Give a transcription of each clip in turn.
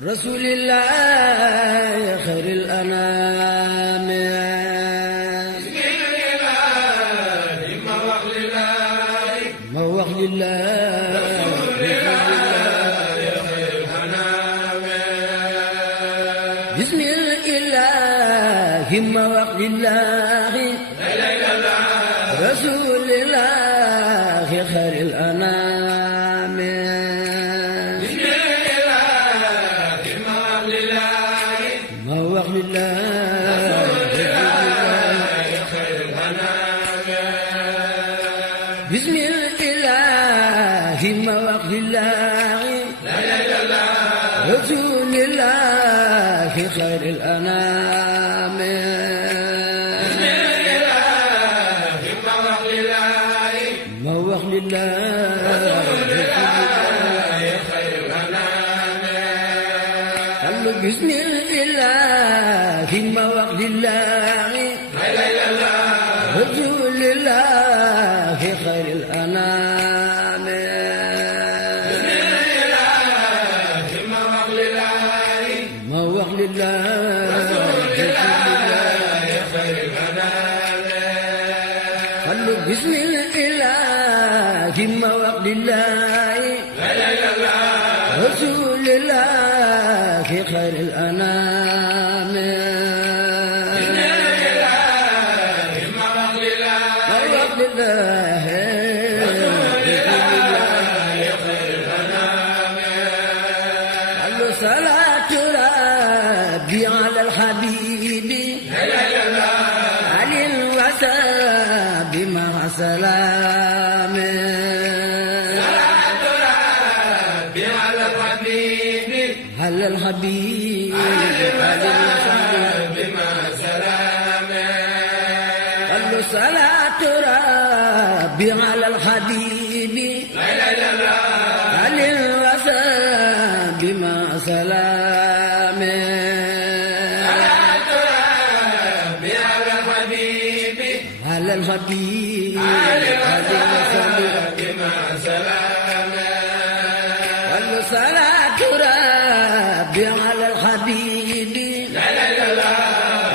rasulillah xayril anaam ma wax bismillahi ma wax lillahi rasulillahi xayril anaam ma wax lillahi xayril anaam bismillahi ma wax lillahi rasulillahi xayril anaam ma wax lillahi xayril anaam allo bismillahi ma wax lillahi rasulillahi xayril anaam ma wax lillahi xayril anaam allo bismillahi ma wax lillahi rasulillahi xayril anaam ma wax lillahi xayril anaam allo salaatu rabbi ala alhabibi alil wasabi ma salaam على الحبيب بما سلام قالوا صلاة ربي على الحبيب على الوفاء بما سلام صلاة ربي على الحبيب على الحبيب على الوفاء بما سلام قالوا صلاة ربي على الحبيب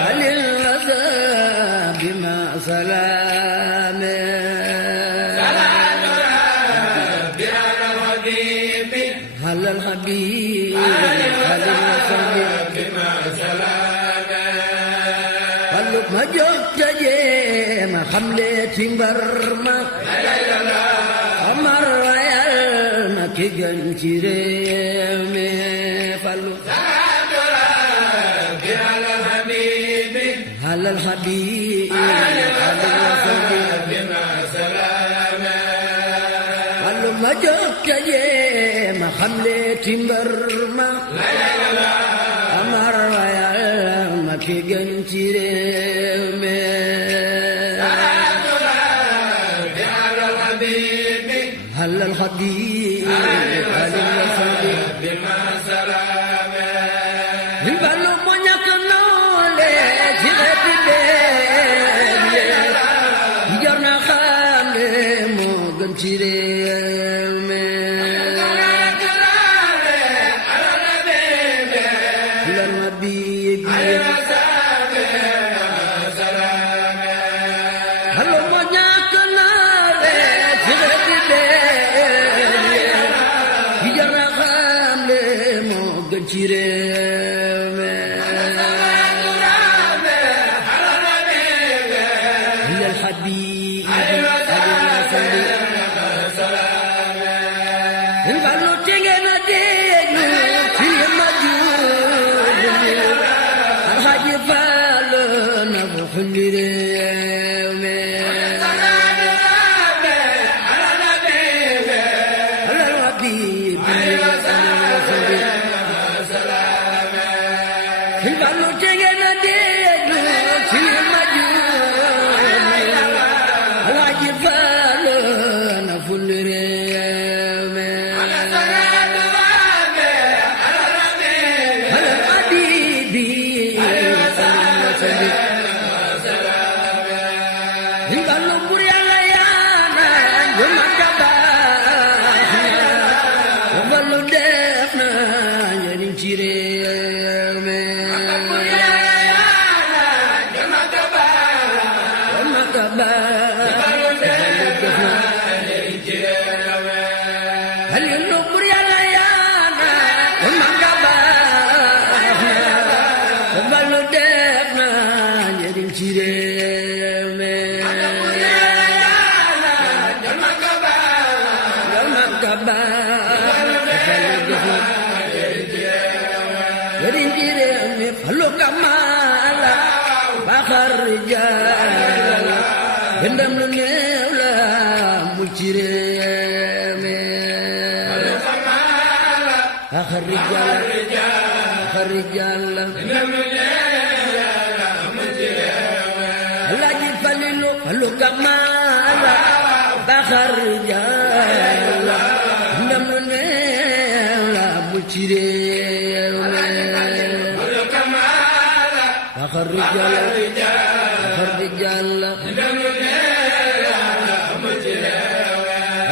على الوفاء بما سلام صلاة ربي على الحبيب على الحبيب على الوفاء بما سلام قالوا ما جبت ما حملتي برما أمر ما كجنتي على الحبيب على الوفاء بما سلام قالوا ما جبت ما حملتي برما أمر يا ما في جنتي على الحبيب على الحبيب على الوفاء بما سلام البلو منك نولي جرنا خالي موغن تيريم على النبي هلو منك نولي جرنا خالي موغن تيريم الحبيب البلو تيجينا ديجو في مجهول الحاج فالو نبو خليريم على الحبيب البلو تيجينا ديجو في réew mi gëndam lu néew la mu ci réew mi axar rijal Alaaji Falilu Fallu Kamala axar rijal gëndam lu néew la mu ci réew mi axar rijal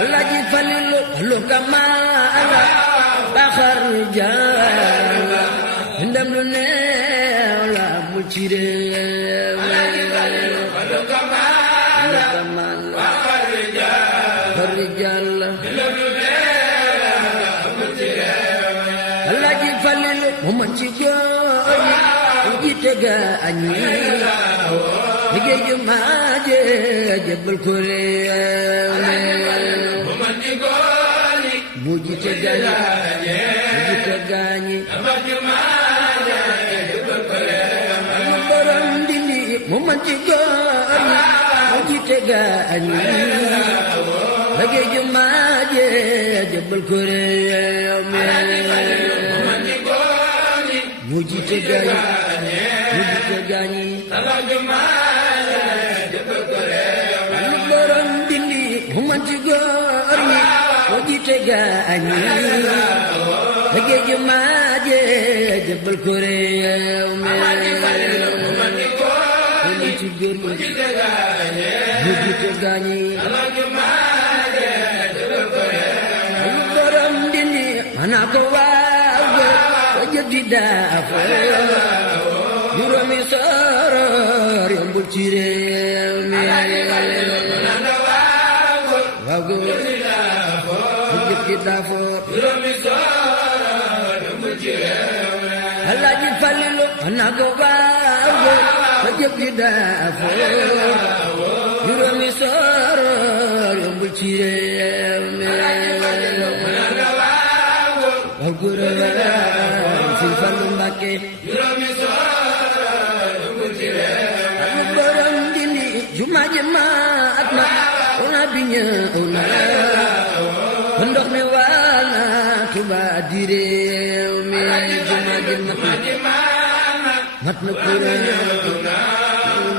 Alaaji Falilu Fallu Kamala axar rijal ndam lu néew la mu ci réew Fallu Kamala axar rijal Alaaji Falilu mu mën ci góor ñi jiite gaañ ñi liggéey jumaa ji jébbal ko réew mi mu jiite gaañi mu borom Ndindi mu man ci góor ñi mu jiite gaañi liggéey jumaa ji jébbal ko réew mi mu jiite gaañi mu borom Ndindi mu man ci góor ñi mu jiite gaañi liggéey jumaa ji jébbal ko réew mi mu man ci góor ñi mu jiite gaañi mu borom Ndindi manaa ko waaw ko jëddi daafo juróomi soror yombul ci réew mi waaw góor bu jëkki daafo Alaaji Falilu ana ko waaw góor bu jëkki daafo juróomi soror yombul ci réew mi waaw góor Sëñ Fallu Mbàkke borom Ndindi jumaa ji maat na ona bi ñëw na ndox mi waal na Tuubaa di réew mi jumaa ji mat na kuréel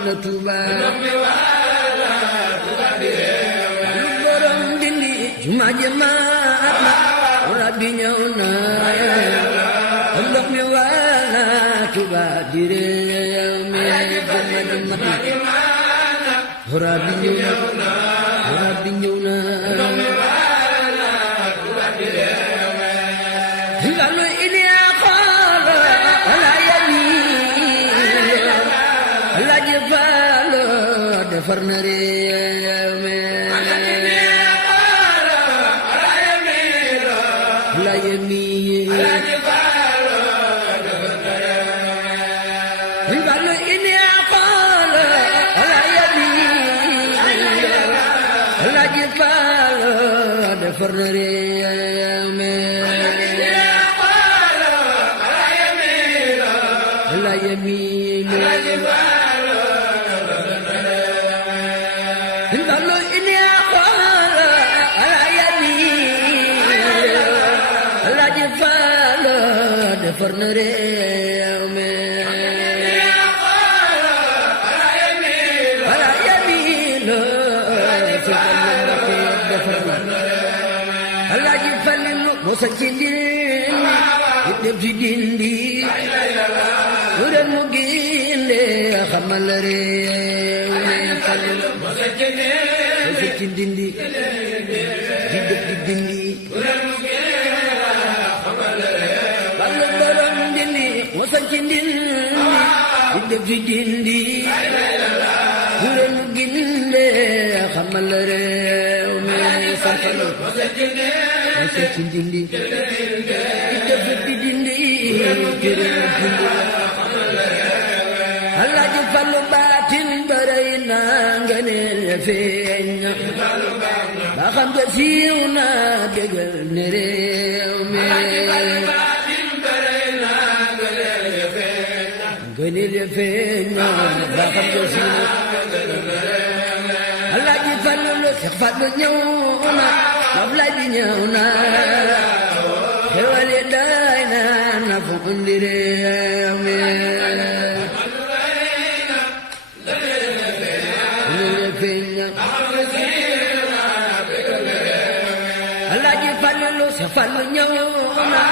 na Tuubaa borom Ndindi jumaa ji maat na ona bi ñëw na ndox mi waal na Tuubaa di réew mi hora bi ñëw na ngalo ini xolo wala yami Alaaji Fallu defar na réew mi wala yami defar na réew mi la yamiinu Fallu ini aqala ala yamiinu Alaaji Fallu defar na réew mi ala yamiinu Alaaji Falilu mosa ci Ndindi def ci Ndindi lu dem mu ginde xamal réew mi Falilu mosa ci Ndindi di def ci Ndindi Fallu borom moo sañ ci ndindi di def ci dindi jure mu ginde xamal la réew mi santalu moo sañ ci ndindi di def ci dindi jure mu ginde Alaaji Fallu baatin baray na ngëneel ya feeñ na ba xam nga siiw na bégal ne réew mi ngëneel ya feeñ na ba xam nga siiw na Alaaji Fallu lu Seex Fallu ñëw na Ablaay bi ñëw na xewal yi daay na fu indi réew mi Alaaji Fallu Seex Fallu ñëw na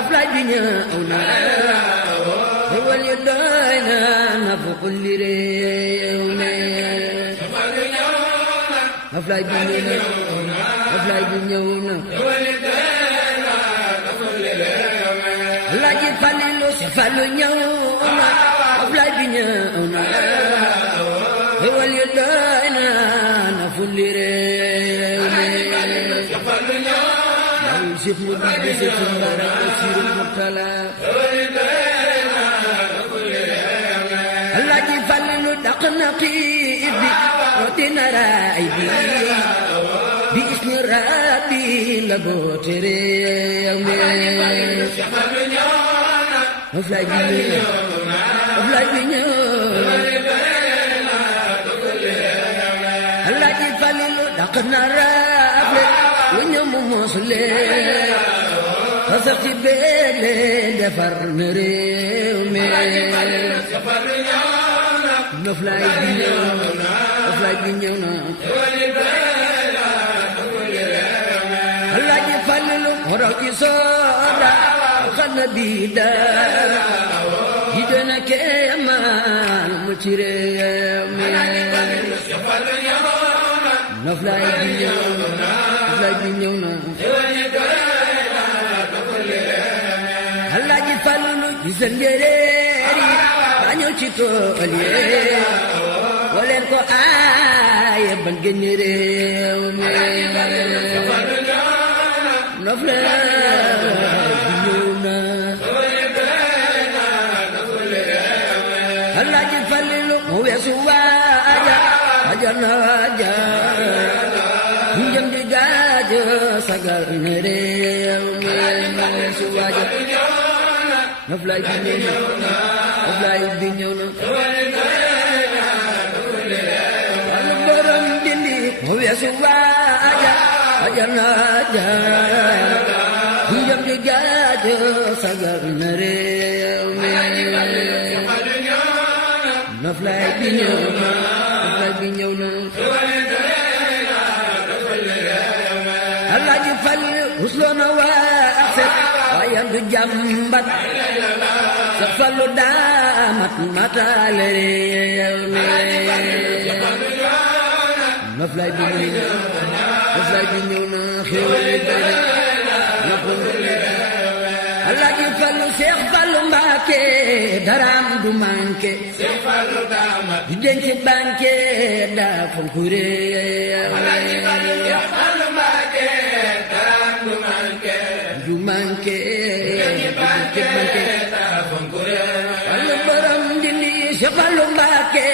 Ablaay bi ñëw na xewal yi daay na fu indi réew mi Ablaay bi ñëw na Ablaay bi ñëw na Alaaji Fallu Seex Fallu ñëw na Ablaay bi ñëw na xewal yi daay na fu indi réew mi Seex mu di Seex Mbara Basiiru Murtala Alaaji Fallu daq na xiif bi rooti na raay bi ismi Rabbi la boote réew mi Ablaay bi ñëw Ablaay bi ñëw Alaaji Fallu daq na raable lu ñëw mu mosle fa sax ci beele defar na réew mi Ablaay bi ñëw Ablaay bi ñëw na Alaaji Fallu moo raw ci sooda xana bi daa yi dana keemaan mu ci réew mi Ablaay bi ñëw Ablaay bi ñëw na Alaaji Fallu gis njéeréer yi ba ñëw ci tool yi waleen ko aaye ban génne réew mi Ablaay bi ñëw na Alaaji Fallu mu weesu waaja wajar na waaja njëm di gaajo sagal na réew mi mu weesu waaja Ablaay bi ñëw na Ablaay bi ñëw na wàllu borom dindi mu weesu waaja wajar na waaja njëm di gaajo sagal na réew mi Ablaay bi ñëw na Ablaay bi ñëw na Alaaji Fallu rusloo na waa set waaye du jàmbat Seex Fallu daamat matale réew mi Ablaay bi ñëw na Ablaay bi ñëw na xéwal na Alaaji Fallu Seex Fallu Mbàkke daraam du manqué di denc banque daa fonk réew Alaaji Fallu Seex Fallu Mbàkke daraam du manqué du manqué di denc banque daa fonk réew Fallu borom dindi Seex Fallu Mbàkke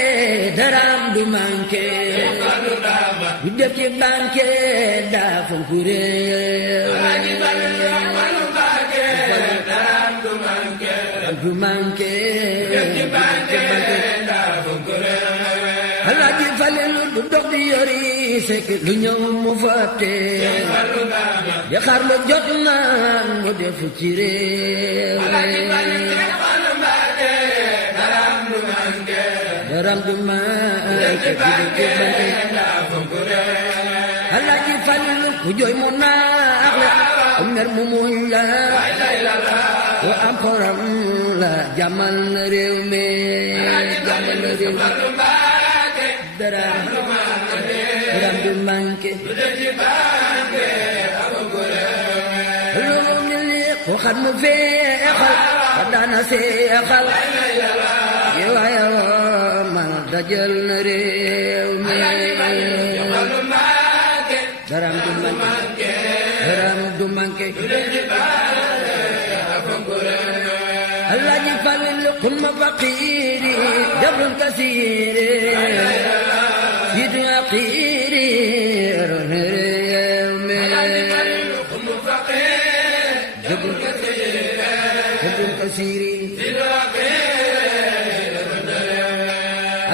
daraam du manqué di def ci banque daa fonk réew Alaaji Fallu Seex Fallu Mbàkke daraam du manqué du manqué di banque daa fonk réew Alaaji Fallu du dox di yori sekk lu ñëw mu fàtte di xaar lu jot na mu def ci réew Alaaji Fallu Seex Fallu Mbàkke daraam du manqué daraam du manqué di banque daa fonk réew Alaaji Fallu ku jooy mu naax la ku mer mu muñ la ku am xoram la jàmmal na réew mi jàmmal na réew mi daraam du manqué lu mu ni ko xam mu feexal daana seexal yewaaya ma dajal na réew mi daram du manke Alaaji Falil kun ma faqiiri jabrun kasiiri yidu aqiiri réew mi jabrun kasiiri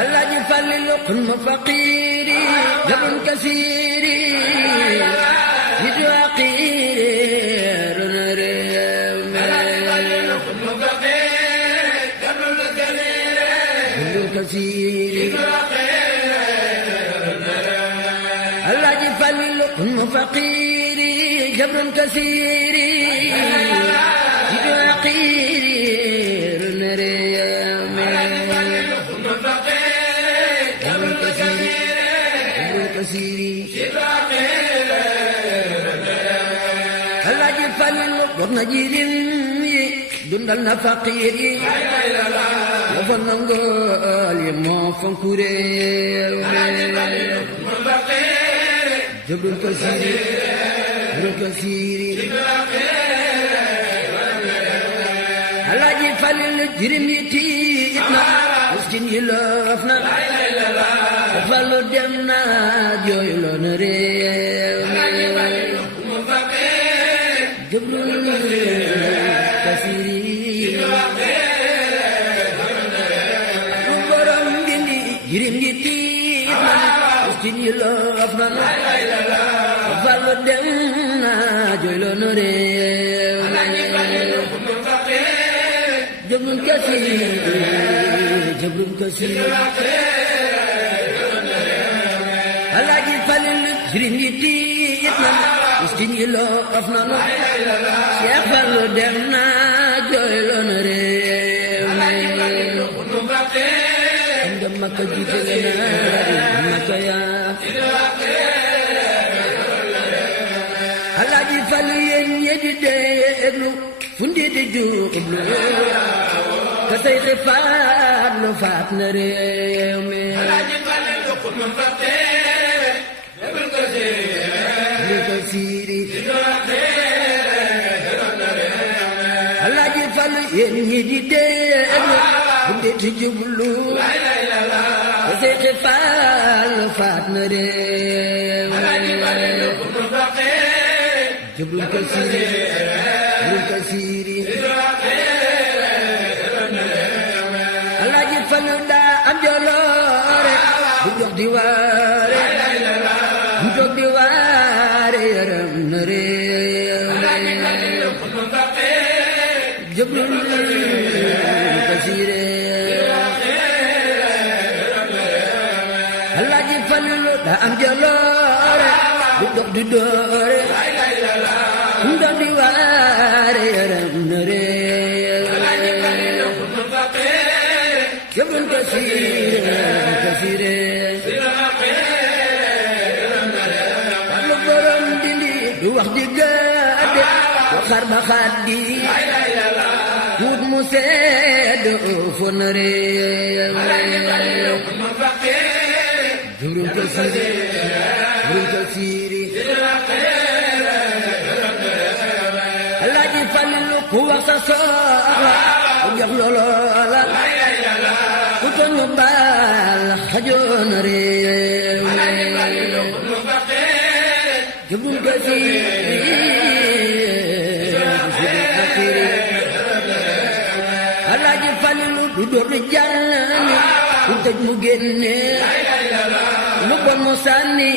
Alaaji Falil kun ma faqiiri jabrun kasiiri yidu aqiiri Alaaji Falil kun ma faqiiri jabrun kasiiri yidu aqiiri réew mi jabrun kasiiri Alaaji Falil war na jirim yi dundal na faqiir yi moo fa nangool yi moo fonku réew mi jabrun kasiiri Alaaji Falil jirim yi tiit na miskin yi loof na Fallu dem na jooyloo na réew mi jabrun kasiiri lu borom bindi jirim yi tiit na miskin yi loof na Fallu dem na jooyloo na réew mi jabrun kasiiri Alaaji Falil jirim yi tiit na miskin yi loof na Seex Fallu dem na jooyloo na réew mi am nga Makka jiite na Makka yaa Alaaji Fallu yéen ñi di déglu fu ndi di jublu ka say xifaat lu faat na réew mi Alaaji Fallu yéen ñi di déglu fu ndi di jublu ka say xifaat lu faat na réew mi jabrun kasiiri Alaaji Fallu daa am jaloore bu jox di waare bu jox di waare yaram na réew mi jabrun kasiiri Alaaji Fallu daa am jaloore bu jox di doore bu jox di waare yaram na réew jabrun kasiiri lu borom dindi du wax di gàdde du xar ba xaddi wut mu sedd fo na réew jabrun kasiiri Alaaji Falil ku wax sa soxla ku jox loola ku tonu baal xajoon réew jabrun kasiiri Alaaji Falil du door di jàllani ku tëj mu génne lu bon mu sànni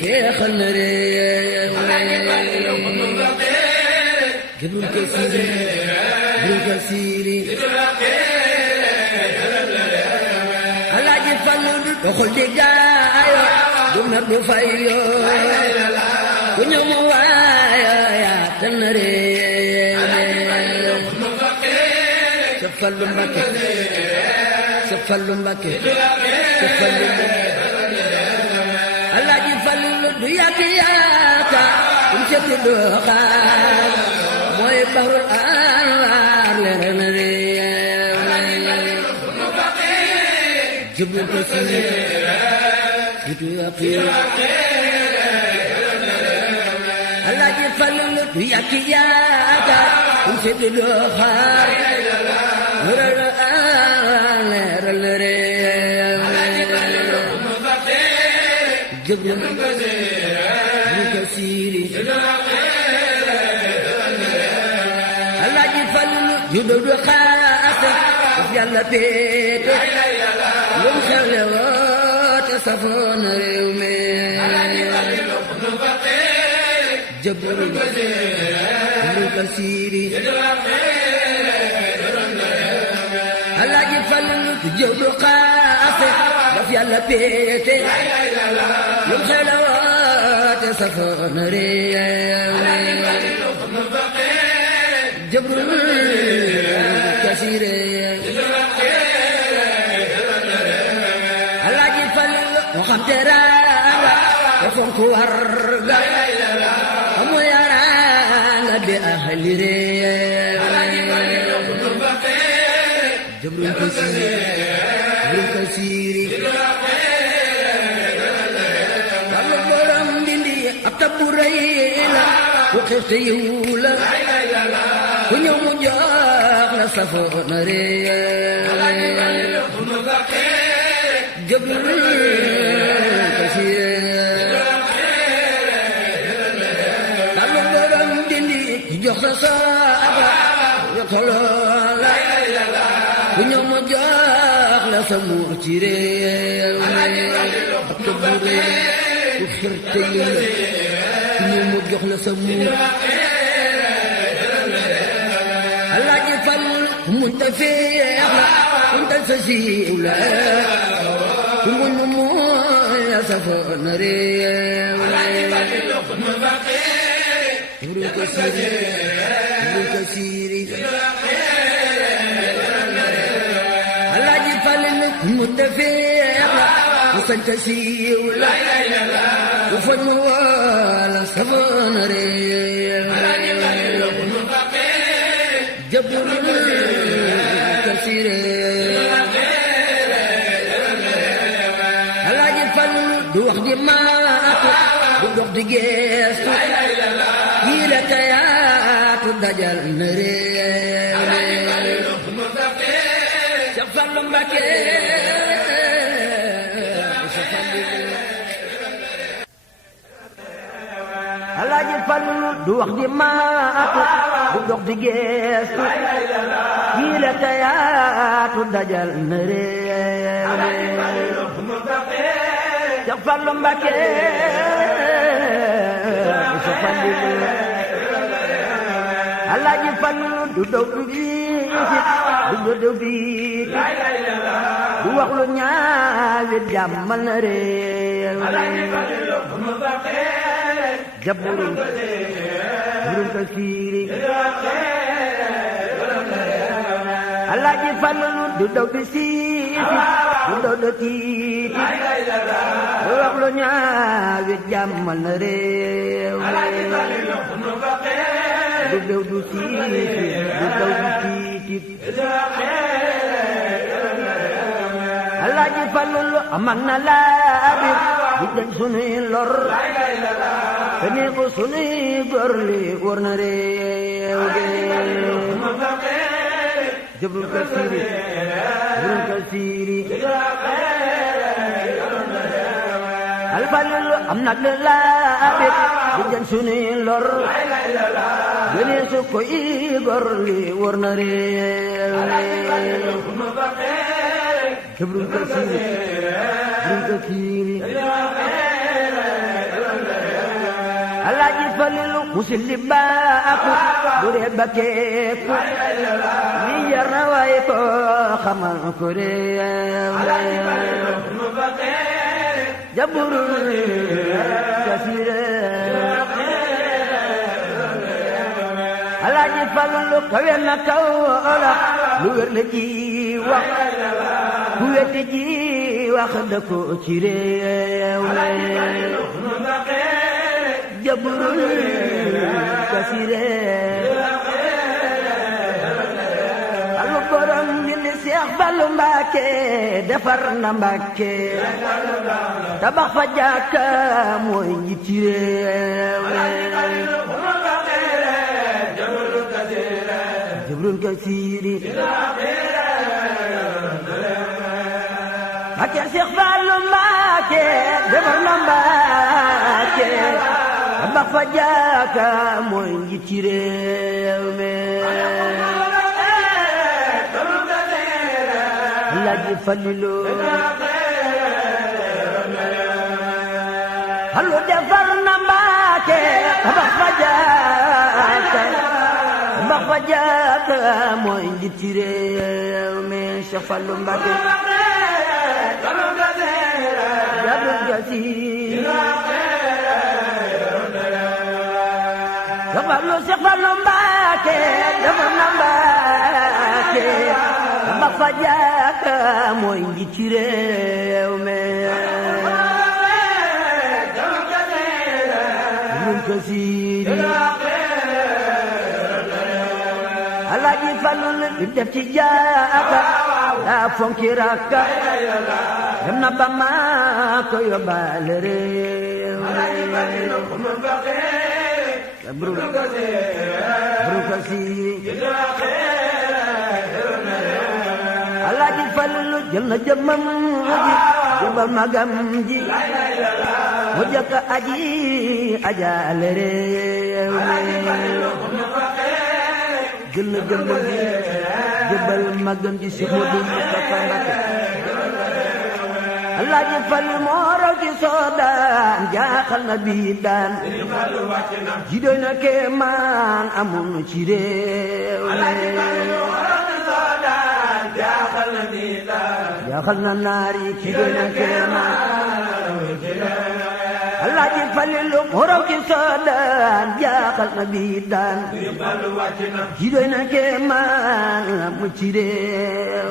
feexal na réew jabrun kasiiri Alaaji Fallu doxul di gaayo du mer du fayo ku ñëw mu waayo yaatal na réew Seex Fallu Mbakke Seex Fallu Mbakke Alaaji Fallu du yàgg yaaka um seetu doo xaar mooy barul anwaar leeral na réew jublu ko si du yaqir Alaaji Fallu du yàkki yaakaar um si du doxaar leeral na réew jublu ko siiri Alaaji Fallu judo du xaasa daf Yàlla péete lum xewle woote safoon réew mi jëbëru ko siiri Alaaji Fallu judo xaasa daf Yàlla péete lum xewle woote safoon réew mi jëbëru ko siiri Alaaji Fallu moo xam teraanga te fonk warga amu yaraanga bi ahli réew jëbëru ko siiri Fallu borom Ndindi ab tabbu rëy la ku xirte yiw la ku ñëw mu jox la safoon réew jëbëru ko siiri Fallu borom Ndindi jox la saaba jox loola ku ñëw mu jox la sa muur ci réew ab tabbu rëy ku xirte yiw la ku ñëw mu jox la sa muur Alaaji Fallu munta feex la munta sa siiw la ku mun mooy la safoon réew jëbëru ko siiri Alaaji Fallu munta feex la ku sañta siiw la ku foñ mu wala safoon réew jëbëru ko siiri Alaaji Fallu du wax di maatu du dox di geestu yii la tayaatu dajal na réew Seex Fallu Mbàkke Alaaji Fallu du wax di maatu du dox di geestu yii la tayaatu dajal na réew Seex Fallu Mbàkke Alaaji Fallu du daw du biisit du daw biit du wax lu ñaawit jàmmal na réew jëbëru ko siiri Alaaji Fallu du daw di siiti du daw di tiiti du wax lu ñaawit jàmmal na réew du daw du siiti du daw du tiiti Alaaji Fallu amal na laabir di dañ sunuy lor te ni ko sunuy góor li war na réew jëbëru ko siiri Al Fallu am na laabir di dañ sunuy lor te ni su koy góor li war na réew jëbëru ko siiri Alaaji Fallu musilli baaku bu dee bakkeeku li jar na waay ko xamal ko réew jëbëru ko siiri Alaaji Fallu kawe na kaw la lu wér la ji wax ku weddi ji wax da ko ci réew jëbëru ko siiri borom dindi Seex Fallu Mbàkke defar na Mbàkke tabax fa jàkka mooy njiiti réew Jibril Kasiiri Mbàkke Seex Fallu Mbàkke defar na Mbàkke tabax fa jàkka mooy njiiti réew Alaaji Falilu Fallu defar na Mbàkke tabax fa jàkka mooy njiiti réew mi Cheikh Fallu Mbàkke Jibril Kasiiri Cheikh Fallu Mbàkke defar na Mbàkke tabax fa jàkka mooy njiiti réew mi Jibril Kasiiri Alaaji Fallu li def ci jàkka daa fonki rakka dem na ba Makka yóbbaale réew Jibril Kasiiri Alaaji Fallu jël na jëmmam ji jëmbal magam ji mu jëkk aji ajaale réew jël na jëmmam ji jëmbal magam ji si Moodu Mustafa Mbakke Alaaji Fallu moo raw ci soodaan jaaxal na bii daan ji doy na kéemaan amul ci réew jaaxal na naar yi ci doy na kéemaan Alaaji Fallu moo raw ci soodaan jaaxal na bii daan ji doy na kéemaan amul ci réew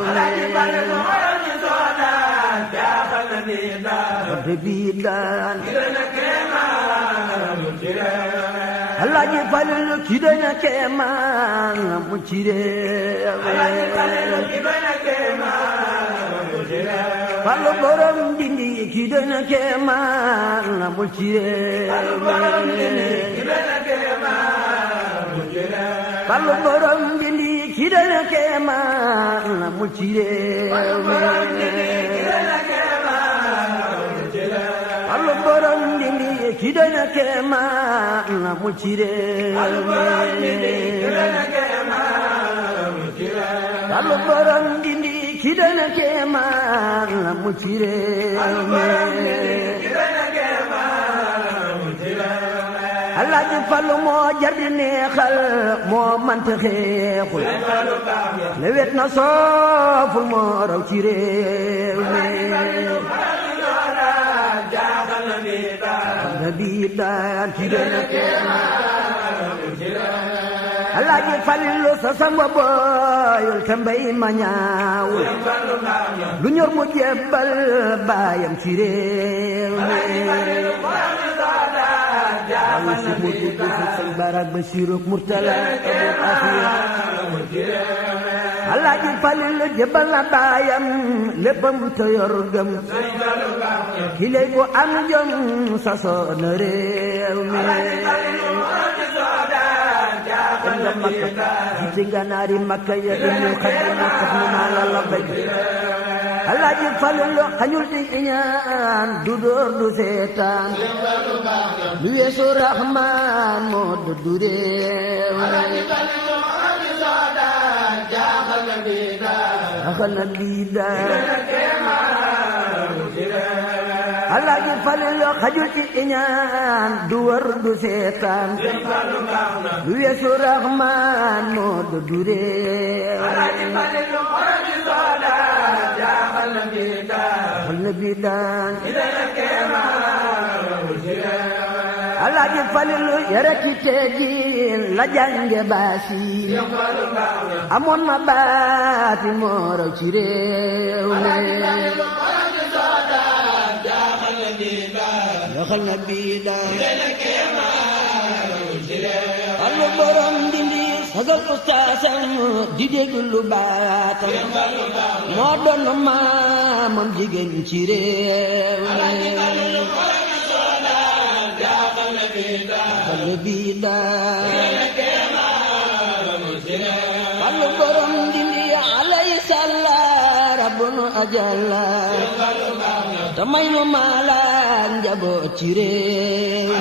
Alaaji Fallu ki doy na kéemaan mu ci réew Fallu borom dindi ki doy na kéemaan mu ci réew Fallu borom dindi ki doy na kéemaan mu ci réew Fallu borom dindi ki doy na kéemaan mu ci réew Fallu borom dindi ki doy na kéemaan mu ci réew Alaaji Fallu moo jar di neexal moo manta xeexul lewet na sooful moo raw ci réew bii daan ci doy na kéemaan Alaaji Fallu sa samba booyul te mbay ma ñaawul lu ñor mu jébbal baayam ci réew mi si mu dugg si sëñ Barak Basiru Murtala Abu Afiya Alaaji Fallu jébbal na baayam léppam te yor gëm ki lay bu am jom sa soona réew mi ci nganaari Makka ya ñu xadim tax nu ma la bëgg Alaaji Fallu xañul di iñaan du dóor du seetaan lu weesu Rahmaan moo du réew jaaxal na bii daan Alaaji Fallu xajul ci iñaan du wër du seetaan lu weesu Rahmaan moo du réew jaaxal na bii daan Alaaji Fallu yare ci teggin la jànge baasi amoon na baati moo raw ci réew mi jaaxal na bii daan Fallu borom dindi sagal ustaasam di dégg lu baatam moo doon maamam jigéen ci réew xale bi daal xalu borom dindi alay sàlla rabbunu ajalla te may nu maalaan njaboot ci réew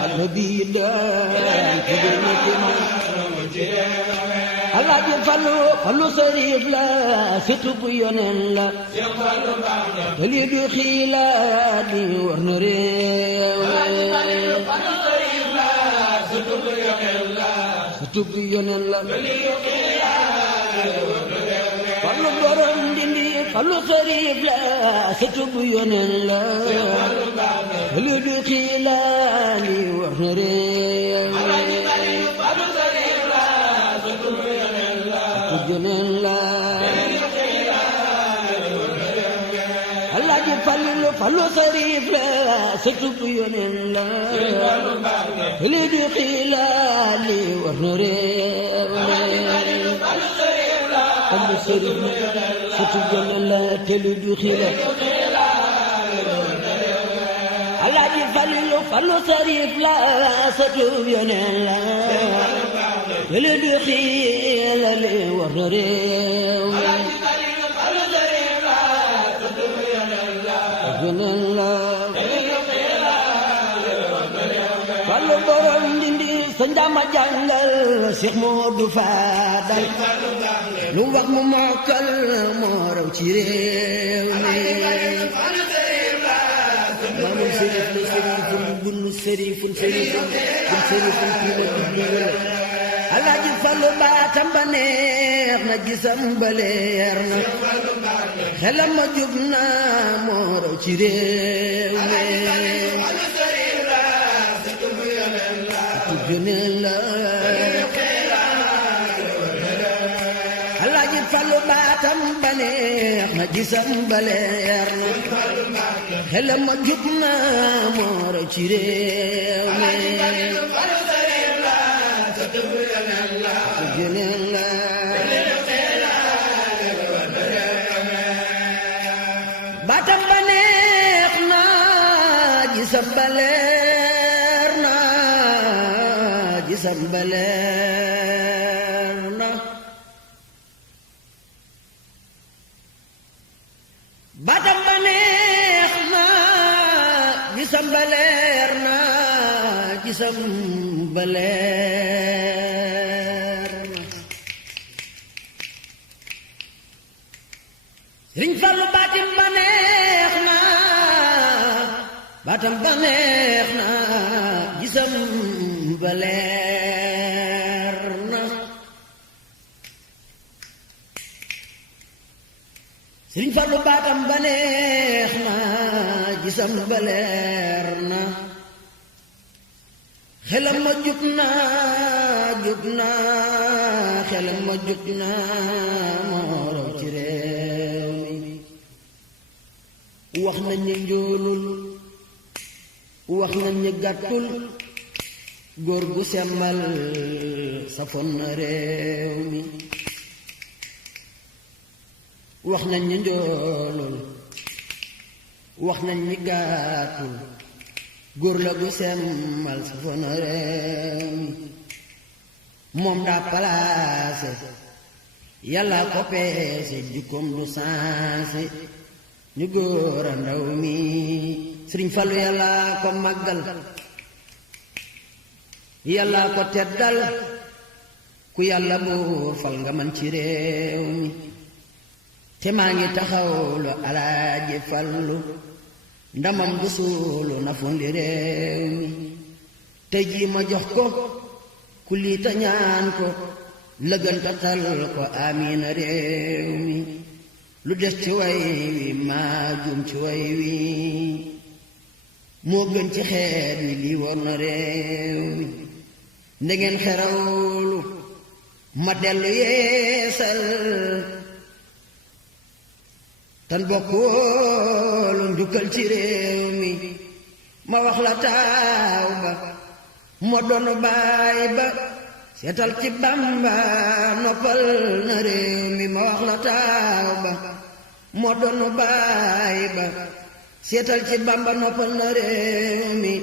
xale bi daal Alaaji Fallu sariif la sëtub Yonent la te lii du xiilaat di war na réew sëtub Yonent la Fallu borom Ndindi Fallu sariif la sëtub Yonent la te lii du xiilaat di war na réew Yonent la Alaaji Fallu sariif la sëtub Yonent la te lii du xiilaat li war na réew Fallu sariif la sëtub Yonent la te lii du xiilaat Alaaji Fallu sariif la sëtub Yonent la te lii du xiilaat li war na réew Yonent la Fallu borom Ndindi sa njama jàngal Cheikh Modou Fadal lu wax mu mokkal moo raw ci réew mi maamum sërif la sërifun bun sërifun sërifun bun sërifun tuuma dubbiwala Alaaji Fallu baatam ba neex na gisam ba leer na xelam ma jub na moo raw ci réew mi Yonent la Alaaji Fallu baatam ba neex na gisam ba leer na xelam ma jub na moo raw ci réew mi Yonent la baatam ba neex na gisam ba leer na gisam ba leer na baatam ba neex na gisam ba leer na gisam ba leer na Sëriñ Fallu baatam ba neex na baatam ba neex na gisam ba leer na Sëriñ Fallu baatam ba neex na gisam ba leer na xelam ma jub na xelam ma jub na moo raw ci réew mi wax nañ ni njoolul wax nañ ni gàttul góor gu semmal safoon na réew mi wax nañ ni njoolul wax nañ ni gàttul góor la gu semmal safoon na réew mi moom daa palaase yàlla ko peese jikkoom du sanse ñu góor a ndaw mi Sëriñ Fallu yàlla ko màggal yàlla ko teddal ku yàlla buur fal nga man ci réew mi te maa ngi taxawlu Alaaji Fallu ndamam du suulu na fundi réew mi te ji ma jox ko ku lii ta ñaan ko lëgëntatal ko amiina réew mi lu des ci way wi maa juum ci way wi moo gën ci xeet wi lii woon na réew mi ndegeen xerawlu ma dellu yeesal tan bokk wóolu njukkal ci réew mi ma wax la taaw ba moo doon baay ba seetal ci Bamba noppal na réew mi ma wax la taaw ba moo doon baay ba seetal ci Bamba noppal na réew mi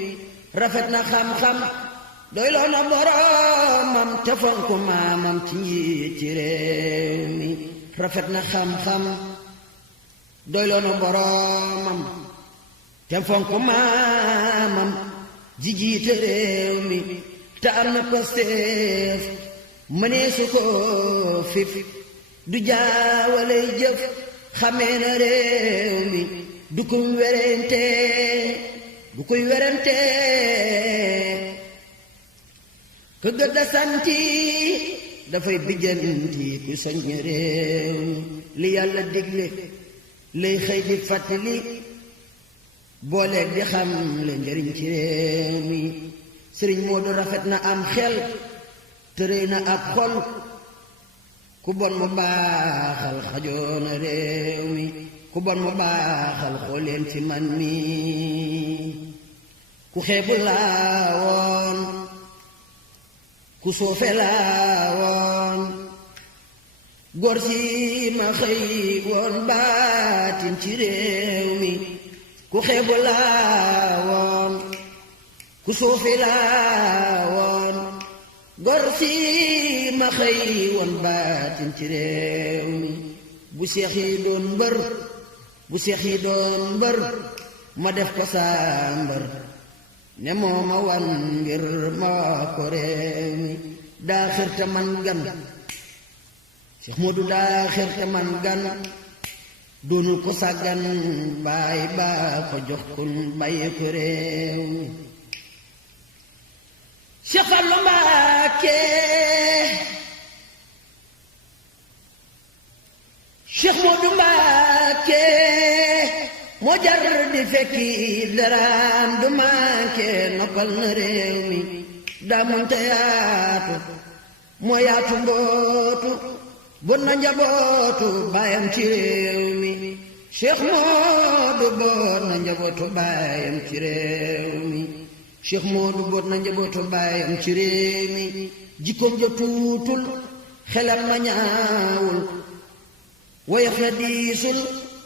rafet na xam-xam doyloo na boroomam te fonk maamam ci njiit ci réew mi rafet na xam-xam doyloo na boroomam te fonk maamam ji jiite réew mi te am na pasteef mënee su ko fif du jaawaley jëf xamee na réew mi du kuy werente du kuy werente ka gëdda santi dafay bijjanti ku soññ réew mi li yàlla digle lay xëy di fàttali booleeg di xam le njëriñ ci réew mi sëriñ Moodu rafet na am xel tërëy na ab xol ku bon mu baaxal xajoona réew mi ku bon mu baaxal xooleen ci man mi ku xeebu laa woon ku soofe laa woon góor si ma xëy woon baatin ci réew mi ku xeebu laa woon ku soofe laa woon góor si ma xëy woon baatin ci réew mi bu seex yi doon mbër bu seex yi doon mbër ma def ko saa mbër ne moo ma wan ngir ma wax ko réew mi daa xirte man gan Seex Moodu daa xirte man gan doonul ko sàggan baay baa ko jox kun bàyyi ko réew mi Seex Fallu Mbàkke Seex Moodu Mbàkke moo jar di fekki daraam du manqué noppal na réew mi daa munte yaatu moo yaatu mbootu bon na njabootu baayam ci réew mi Cheikh Moodu bon na njabootu baayam ci réew mi Cheikh Moodu bon na njabootu baayam ci réew mi jikkoom ja tuutul xelam na ñaawul woyof na diisul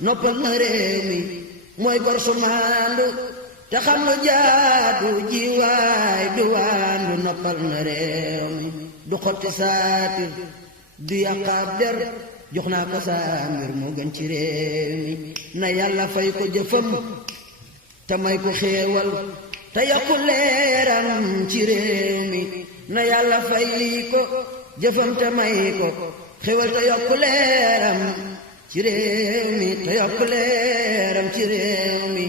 noppal na réew mi mooy gor su maandu te xam lu jaadu jiwaay du waandu noppal na réew mi du xotti saatir du yàqaab der jox naa ko saa mbir moo gën ci réew mi na yàlla fay ko jëfam te may ko xéewal te yokku leeram ci réew mi na yàlla fay ko jëfam te may ko xéewal te yokku leeram ci réew mi te yokku leeram ci réew mi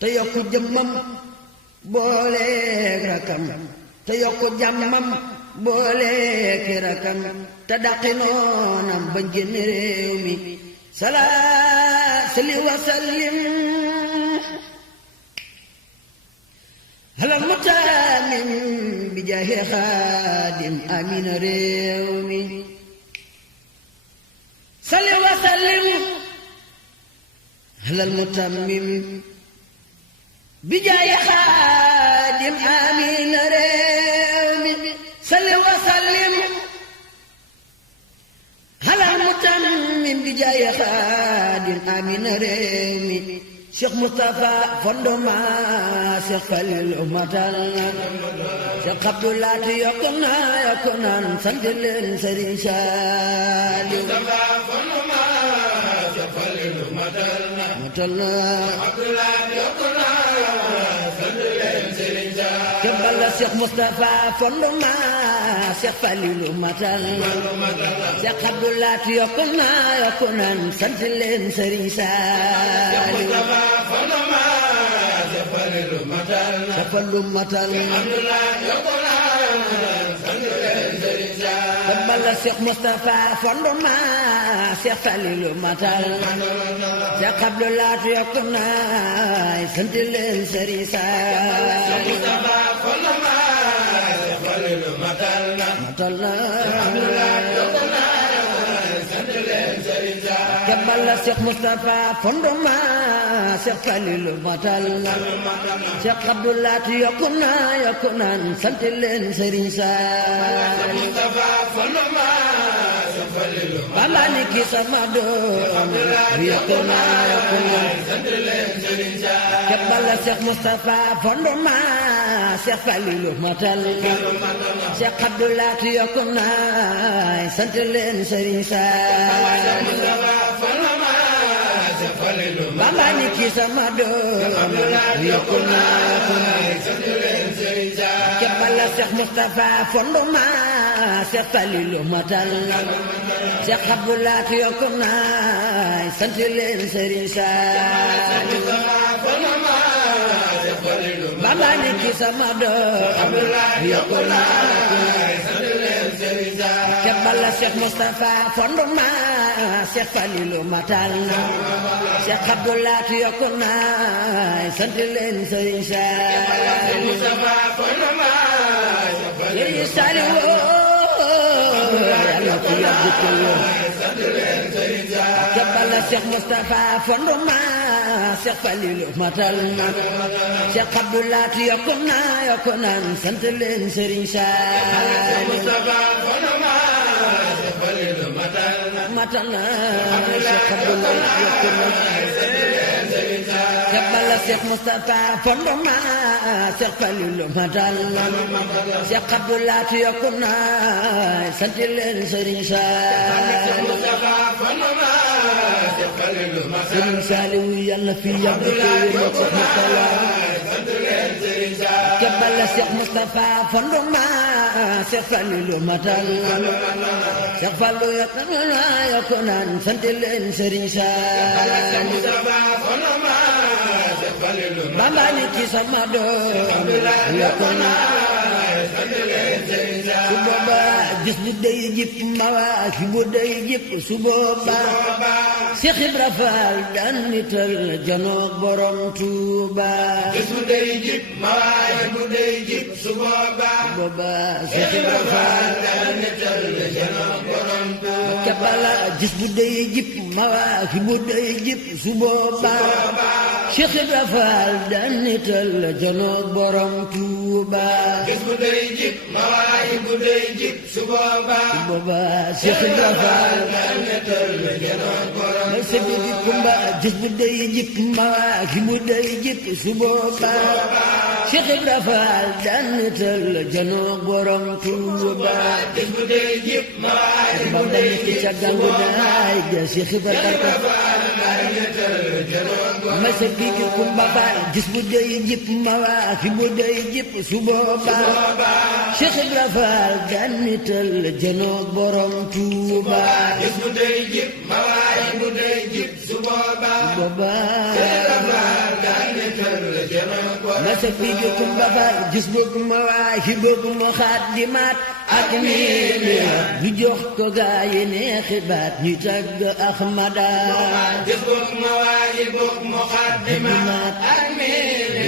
te yokku jëmmam booleeg rakam te yokku jàmmam booleeg rakam te daqi noonam bañ génn réew mi salli wa sallim alal mutaamin bi jaahi xaadim amina réew mi salli wa sallim alal mutammim bi jaayi xaadim amiin réew mi salli wa sallim alal mutammim bi jaayi xaadim amiin réew mi Cheikh Moustapha fondement Cheikh Falilu matal Cheikh Abdoulaye yokk naan sant leen Serigne Saliou matal na kebal la Cheikh Moustapha fondement Cheikh Falilu matal Cheikh Abdoulaye yokk naan sant leen Serigne Saliou Fallu matal kebal la Cheikh Moustapha fondement Cheikh Falilu matal Cheikh Abdoulaye yokk naan sant leen Serigne Saliou matal na kebal la Cheikh Moustapha fondement Seex Falilu matal na Seex Abdulaat yokku naan sant leen Sëriñ Saaliw Bamba ni ki sama doom yokku naa sant leen Sëriñ Saaliw kebbala Seex Mustafa fondement Seex Falilu matal Seex Abdulaat yokku naa sant leen Sëriñ Saaliw Bamba ni ki sama doom yokku naa sant leen Sëriñ Saaliw kebbala Seex Mustafa fondement Seex Falilu matal Seex Abdulaat yokku naa sant leen Sëriñ Saaliw Bamba ni ki sama doom yokku naa sant leen Sëriñ Saaliw kebbala Seex Mustafa fondement Seex Falilu matal Seex Abdulaat yokku naa sant leen Sëriñ Saaliw Sëriñ Saaliw yàlla fi yàgg te wér kebbala Seex Mustafa fondement Seex Falilu matal Seex Abdulaat yokku naa sant leen Sëriñ Saaliw matal na Seex Abdulaat yokku kebbala Seex Mustafa fondement Seex Falilu matal Seex Abdulaat yokku naa sant leen Sëriñ Saaliw Sëriñ Saaliw yàlla fi yàgg te wér kebbala Seex Mustafa fondement Seex Falilu matal Seex Fallu yokku naa sant leen Sëriñ Saaliw Bamba ni ki sama doom yokku naa su booba gis bu day jip mawaahi bu day jip su booba Seex Ibra Faal daan nital janoog borom Tuuba gis bu day jip mawaahi bu day jip su booba Seex Ibra Faal daan nital janoog borom Tuuba kebbala gis bu day jip mawaahi bu day jip su booba Seex Ibra Faal daan nital janoog borom Tuuba gis bu day jip mawaahi bu day jip su booba Seex Ibra Faal daan nital janoog borom Tuuba sa bidi kumba gis bu day jip mawaahi bu day jip su booba Seex Ibra Faal daan nital janoog borom Tuuba gis bu day jip mawaahi bu day jip ca gangu daay ga Seex Ibra Faal daan nital janoog borom ma sa bidi kumba faal gis bu day jip mawaahi bu day jip su booba Seex Ibra Faal daan nital janoog borom Tuuba gis bu day jip mawaahi bu day jip su booba Seex Ibra Faal daan nital janoog borom ma sa bidi kumba faal gis bu mawaahi bu mu xaadimaat ak miili ñu jox ko gaayi neexi baat ñu tagg Ahmada gis bu mawaahi bu mu xaadimaat ak miili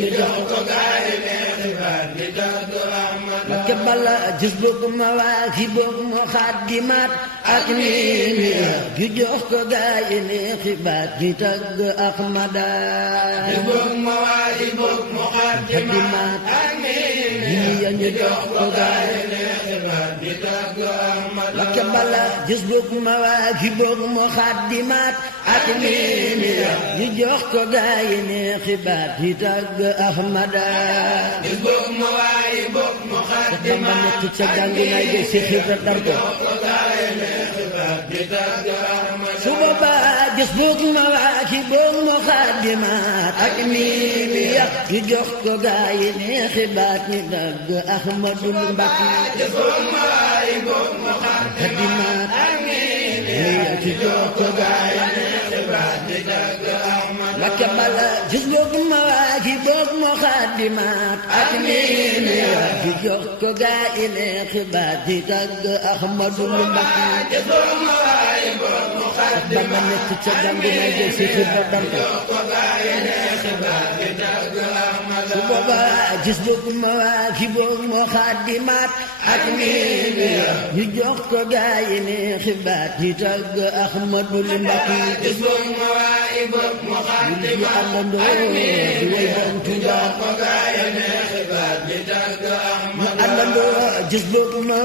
ñu jox ko gaayi neexi baat ñu tagg Ahmada kebbala gis bu mawaahi bu mu xaadimaat ak miili ñu jox ko gaayi neexi baat ñu tagg Ahmada gis bu mawaahi bu mu xaadimaat ak miili ñu jox ko gaayi kebbala gis bu mawaahi bu mu xaadimaat ak miili ñu jox ko gaayi neexi baat yi tagg Ahmada gis bu mawaahi bu mu xaadimaat nekk ca jàngi nay de Seex Ibra dar ko su booba gis bu mawaahi bu mu xaadimaat ak miili ñu jox ko gaayi neexi baat yi tagg Ahmadul Mbàkke xaadimaat ci jox ko gaayi neexi baat yi tagg Ahmadu kebbala gis bu mawaahi bu mu xaadimaat ak miili ci jox ko gaayi neexi baat yi tagg Ahmadul Mbàkke Bamba nekk ca gangu nay de Seex Ibra dar ko su booba gis bu mawaahi bu mu xaadimaat ak miili ñu jox ko gaayi neexi baat yi tagg Ahmadul Mbàkke bopp mu xaati ma àndandoo di way borom Tuuba ko gaaya neexi baat bi tàgg Ahmadu àndandoo gis boobu ma